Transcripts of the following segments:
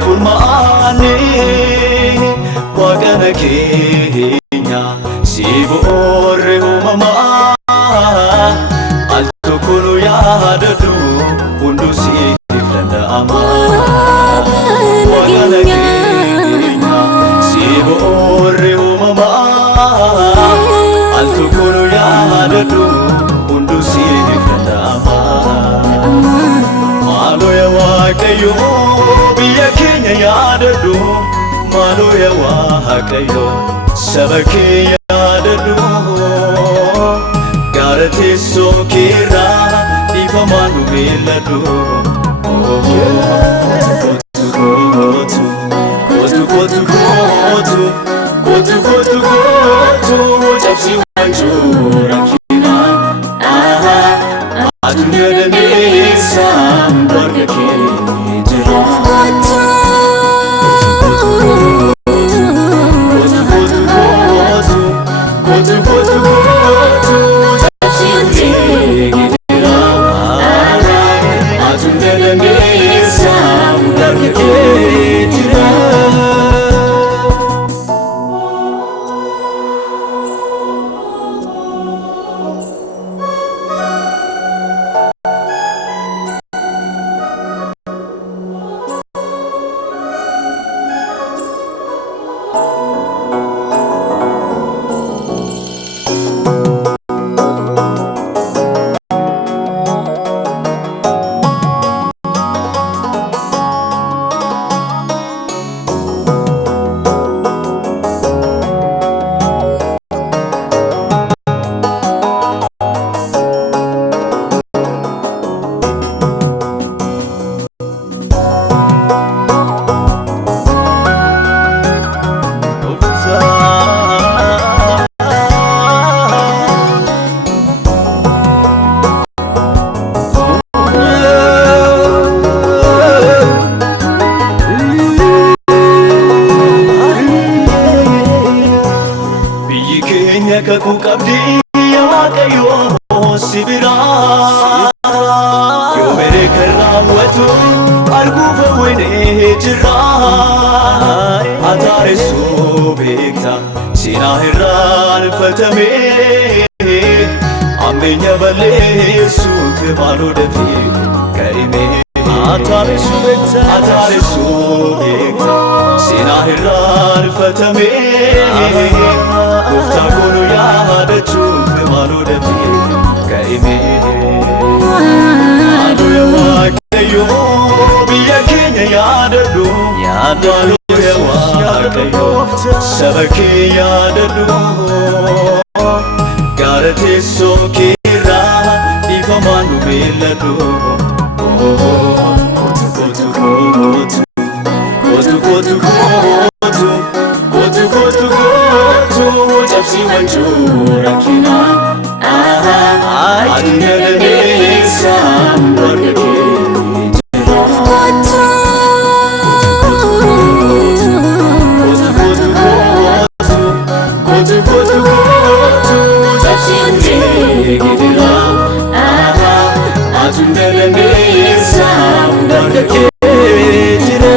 fulmaani waqana keenya siboorre humama altokunu yaadadu hundu siif danda'ama waqana keenya siboorre humama altokunu yaadadu hundu siif danda'ama Malo ya wakayo biya Kenya yaadadu Malo ya wakayo sabake yaadadu Garate sokira ifamanu biladu Kotu Japsi wanjura kina Adunya danesa warga kejira Kotu Japsi wanjura Adunya danesa warga kejira Kaku kabdi ya wakayo sibira Yo mere karna watu argufa wene jira Atare subekta sina hirran fatame Amenya bale suf mano defi kaime Atare subekta sina hirran fatame Ufta kono yaadachu mano defi kaime Malo ya wakayo biya Kenya yaadadu Malo ya wakayo sabake yaadadu Garate sokira ifamanu biladu Kotu Japsi wanjura kina Adunya danesa warga kejira Kotu Japsi wanjura Adunya danesa warga kejira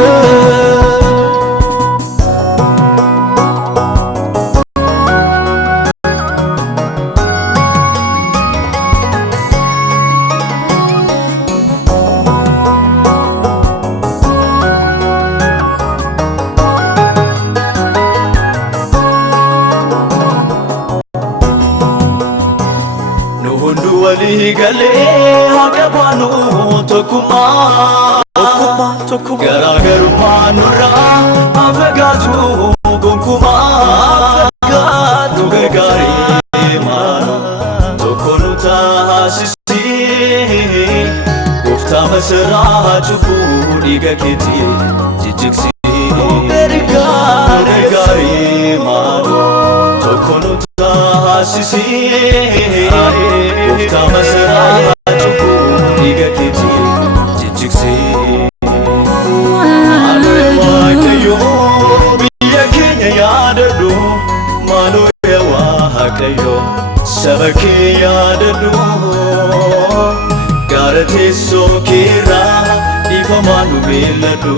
Wali gale hagabanu tokuma garaagarumma nurra afagatu gonkuma afagatu gargaari maanu tokkonu taasisi goftaa masaraa cufuu dhiiga keetii jijjigsi gargaari maanu tokkonu taasisi Ufta masara chuku diga kiti jijjigsi Malo ya wakayo biya Kenya yaadadu Malo ya wakayo sabake yaadadu Garate sokira ifamanu biladu